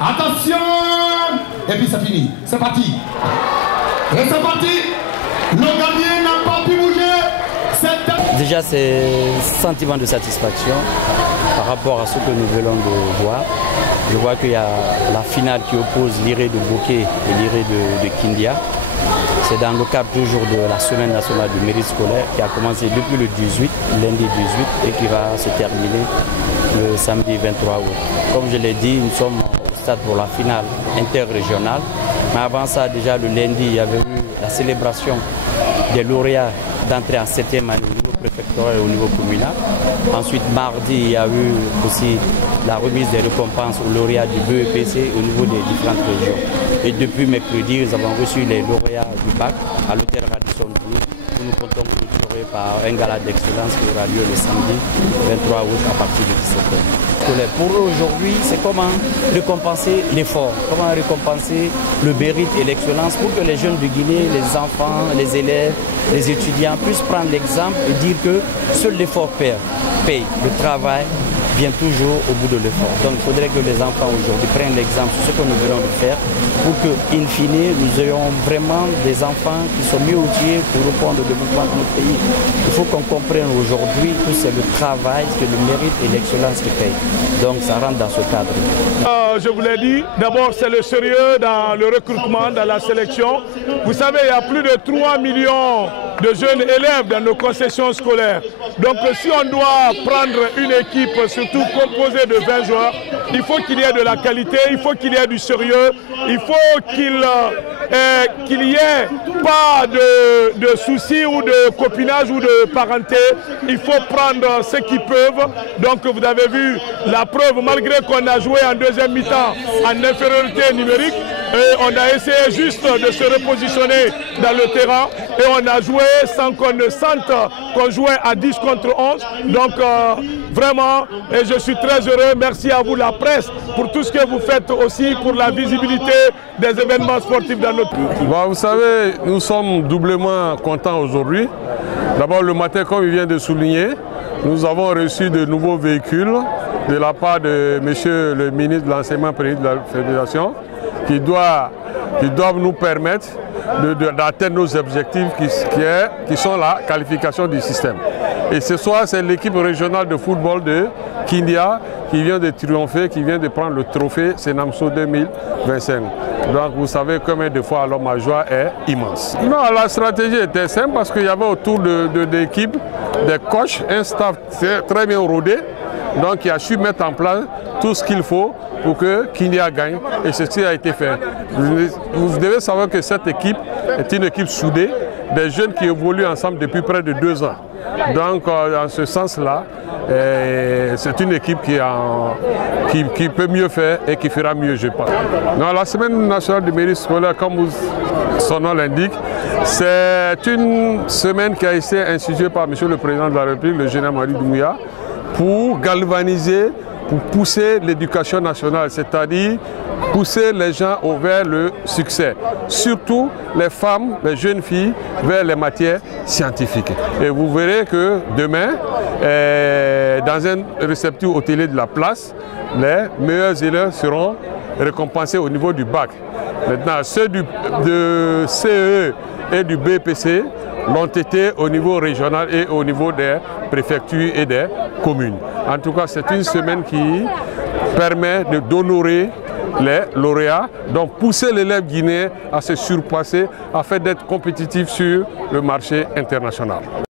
Attention. Et puis c'est fini. C'est parti. Et c'est parti. Le gardien n'a pas pu bouger. Déjà, c'est un sentiment de satisfaction par rapport à ce que nous venons de voir. Je vois qu'il y a la finale qui oppose l'Iré de Bokeh et l'Iré de Kindia. C'est dans le cadre toujours de la Semaine nationale du mérite scolaire qui a commencé depuis le 18, lundi 18, et qui va se terminer le samedi 23 août. Comme je l'ai dit, nous sommes au stade pour la finale interrégionale. Mais avant ça, déjà le lundi, il y avait eu la célébration des lauréats d'entrée en 7e année au niveau préfectoral et au niveau communal. Ensuite, mardi, il y a eu aussi la remise des récompenses aux lauréats du BEPC au niveau des différentes régions. Et depuis mercredi, nous avons reçu les lauréats du bac à l'hôtel Radisson Blu, où nous comptons clôturer par un gala d'excellence qui aura lieu le samedi 23 août à partir de 17h. Pour eux aujourd'hui, c'est comment récompenser l'effort, comment récompenser le mérite et l'excellence pour que les jeunes de Guinée, les enfants, les élèves, les étudiants puissent prendre l'exemple et dire que seul l'effort paye. Le travail vient toujours au bout de l'effort. Donc il faudrait que les enfants aujourd'hui prennent l'exemple sur ce que nous venons de faire pour que, in fine, nous ayons vraiment des enfants qui sont mieux outillés pour répondre au développement de notre pays. Il faut qu'on comprenne aujourd'hui que c'est le travail, que le mérite et l'excellence qui payent. Donc ça rentre dans ce cadre. Je vous l'ai dit, d'abord c'est le sérieux dans le recrutement, dans la sélection. Vous savez, il y a plus de 3 millions de jeunes élèves dans nos concessions scolaires. Donc si on doit prendre une équipe, surtout composée de 20 joueurs, il faut qu'il y ait de la qualité, il faut qu'il y ait du sérieux, il faut qu'il n'y ait pas de soucis ou de copinage ou de parenté. Il faut prendre ce qu'ils peuvent. Donc vous avez vu la preuve, malgré qu'on a joué en deuxième mi-temps en infériorité numérique, et on a essayé juste de se repositionner dans le terrain et on a joué sans qu'on ne sente qu'on jouait à 10 contre 11. Donc vraiment, et je suis très heureux. Merci à vous la presse pour tout ce que vous faites aussi pour la visibilité des événements sportifs dans notre pays. Vous savez, nous sommes doublement contents aujourd'hui. D'abord le matin, comme il vient de souligner, nous avons reçu de nouveaux véhicules de la part de monsieur le ministre de l'enseignement privé de la Fédération qui doivent nous permettre d'atteindre nos objectifs qui sont la qualification du système. Et ce soir, c'est l'équipe régionale de football de Kindia qui vient de triompher, qui vient de prendre le trophée Senamso 2025. Donc vous savez combien de fois alors ma joie est immense. Non, la stratégie était simple parce qu'il y avait autour de l'équipe des coachs, un staff très bien rodé, donc qui a su mettre en place tout ce qu'il faut pour que Kindia gagne, et ceci a été fait. Vous devez savoir que cette équipe est une équipe soudée, des jeunes qui évoluent ensemble depuis près de 2 ans. Donc en ce sens-là, c'est une équipe qui peut mieux faire et qui fera mieux, je pense. Dans la Semaine nationale du mérite scolaire, comme son nom l'indique, c'est une semaine qui a été instituée par M. le Président de la République, le général Mamadi Doumbouya, pour galvaniser, pour pousser l'éducation nationale, c'est-à-dire pousser les gens vers le succès, surtout les femmes, les jeunes filles, vers les matières scientifiques. Et vous verrez que demain, dans un réceptif hôtelier de la place, les meilleurs élèves seront récompensés au niveau du bac. Maintenant, ceux de CE et du BPC l'ont été au niveau régional et au niveau des préfectures et des communes. En tout cas, c'est une semaine qui permet d'honorer les lauréats, donc pousser l'élève guinéen à se surpasser afin d'être compétitif sur le marché international.